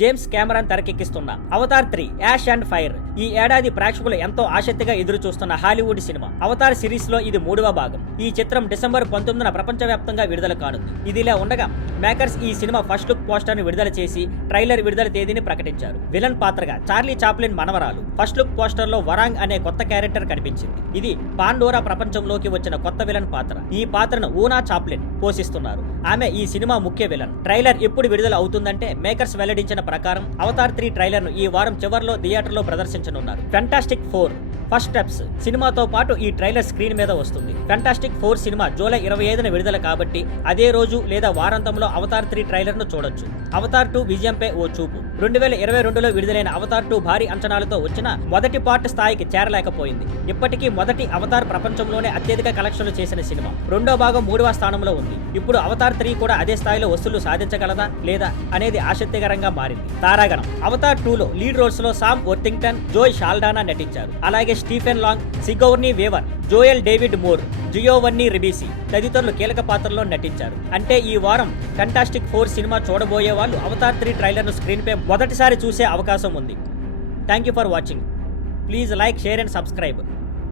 James Cameron తెరకెక్కిస్తున్న Avatar 3 ash and fire ఈ ఏడాది ప్రేక్షకులు ఎంతో ఆసక్తిగా ఎదురు చూస్తున్న హాలీవుడ్ సినిమా. అవతార్ సిరీస్ లో ఇది 3వ భాగం. ఈ చిత్రం డిసెంబర్ 19న ప్రపంచవ్యాప్తంగా విడుదల కానుంది. ఇదిలా ఉండగా మేకర్స్ ఈ సినిమా ఫస్ట్ లుక్ పోస్టర్ ని విడుదల చేసి ట్రైలర్ విడుదల తేదీని ప్రకటించారు. విలన్ పాత్రగా చార్లీ చాప్లిన్ మనవరాలు. ఫస్ట్ లుక్ పోస్టర్ లో వరాంగ్ అనే కొత్త క్యారెక్టర్ కనిపించింది. ఇది పాండోరా ప్రపంచంలోకి వచ్చిన కొత్త విలన్ పాత్ర. ఈ పాత్రను ఊనా చాప్లిన్ పోషిస్తున్నారు. ఆమె ఈ సినిమా ముఖ్య విలన్. ట్రైలర్ ఎప్పుడు విడుదల అవుతుందంటే మేకర్స్ వెల్లడించిన ప్రకారం అవతార్ 3 ట్రైలర్ ను ఈ వారం చివర్లో థియేటర్లో ప్రదర్శించనున్నారు. ఫెంటాస్టిక్ 4 ఫస్ట్ స్టెప్స్ సినిమాతో పాటు ఈ ట్రైలర్ స్క్రీన్ మీద వస్తుంది. ఫెంటాస్టిక్ 4 సినిమా జూలై 25న విడుదల కాబట్టి అదే రోజు లేదా వారాంతంలో అవతార్ 3 ట్రైలర్ ను చూడొచ్చు. అవతార్ 2 విజయంపై ఓ చూపు. 2022లో విడుదలైన అవతార్ 2 భారీ అంచనాలతో వచ్చిన మొదటి పార్ట్ స్థాయికి చేరలేకపోయింది. ఇప్పటికీ మొదటి అవతార్ ప్రపంచంలోనే అత్యధిక కలెక్షన్లు చేసిన సినిమా. రెండో భాగం 3వ స్థానంలో ఉంది. ఇప్పుడు అవతార్ 3 కూడా అదే స్థాయిలో వసూళ్లు సాధించగలదా లేదా అనేది ఆసక్తికరంగా మారింది. తారాగణం అవతార్ 2లో లీడ్ రోల్స్ లో సామ్ వర్తింగ్టన్, జోయ్ షాల్డానా నటించారు. అలాగే Stephen Lang, Sigourney Weaver, Joel David Moore, Giovanni Ribisi తదితరులు కీలక పాత్రల్లో నటించారు. అంటే ఈ వారం ఫెంటాస్టిక్ 4 సినిమా చూడబోయే వాళ్ళు అవతార్ 3 ట్రైలర్ ను స్క్రీన్ పై మొదటిసారి చూసే అవకాశం ఉంది. Thank you for watching. Please like, share and subscribe.